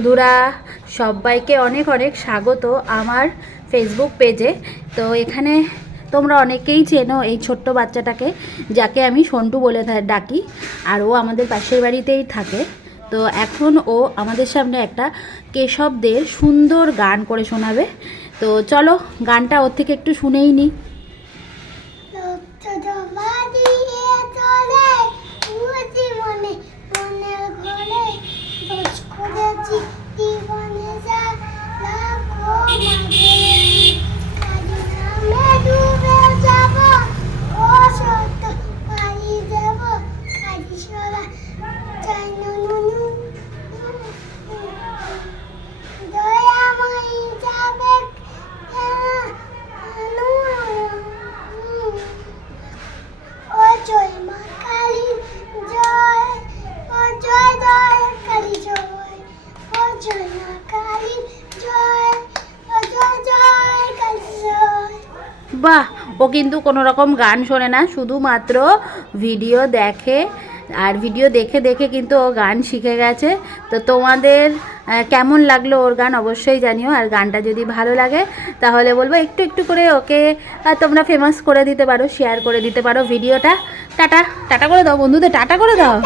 বন্ধুরা, সবাইকে অনেক অনেক স্বাগত আমার ফেসবুক পেজে তো এখানে তোমরা অনেকেই চেনো এই ছোট্ট বাচ্চাটাকে, যাকে আমি সন্টু বলে ডাকি, আর ও আমাদের পাশের বাড়িতেই থাকে। তো এখন ও আমাদের সামনে একটা কেশবদের সুন্দর গান করে শোনাবে। তো চলো, গানটা ওর থেকে একটু শুনেই নিই বাহ ও কিন্তু কোনো রকম গান শোনে না শুধুমাত্র ভিডিও দেখে আর ভিডিও দেখে দেখে কিন্তু ও গান শিখে গেছে। তো তোমাদের কেমন লাগল ওর গান অবশ্যই জানিও। আর গানটা যদি ভালো লাগে, তাহলে বলব একটু একটু করে ওকে তোমরা ফেমাস করে দিতে পারো শেয়ার করে দিতে পারো ভিডিওটা টাটা টাটা করে দাও বন্ধুদের, টাটা করে দাও।